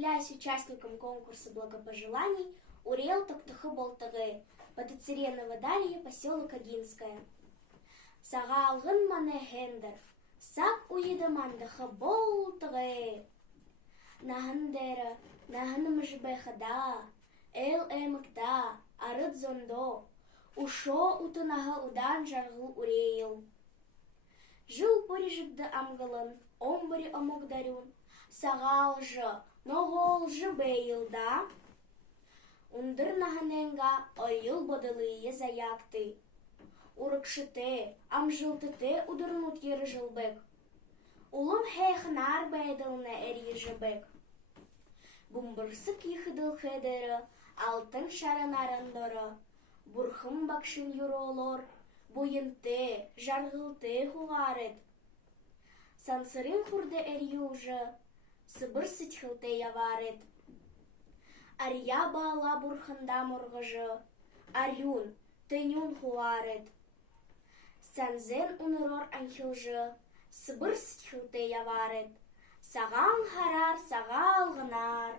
являюсь участником конкурса благопожеланий Урел Токтыхы Болтыгы, Патыцереново Дарья, поселок Агинское. Сагалгын мане хендер, сак уйды мандыхы Болтыгы. Нахындері, нахынымыш бэхада, эл эмыкта, арыд зондо, ушо утынаға удан жарғыл урейл. Жыл порежікді амғылын, омбыры омогдарюн, сағал жы, ноғол жы бэйлда. Ундыр нахыненға ойыл бодылые заякты. Урыкшыте, амжылтыте удырнут ері жылбек. Улым хэхнар бэйдылны әрі жыбек. Бумбырсык йыхыдыл хедері, алтын шарынарындыры. Бурхым бакшын юролор, бойынте, жарғылте хуғарет. Сансырын хурды әрі ұжы, сыбыр сытхылте яварет. Ария бала бурхында мұрғыжы, арюн, тенюн хуғарет. Сәнзен унырор анхылжы, сыбыр сытхылте яварет. Саған харар, сағал ғынар.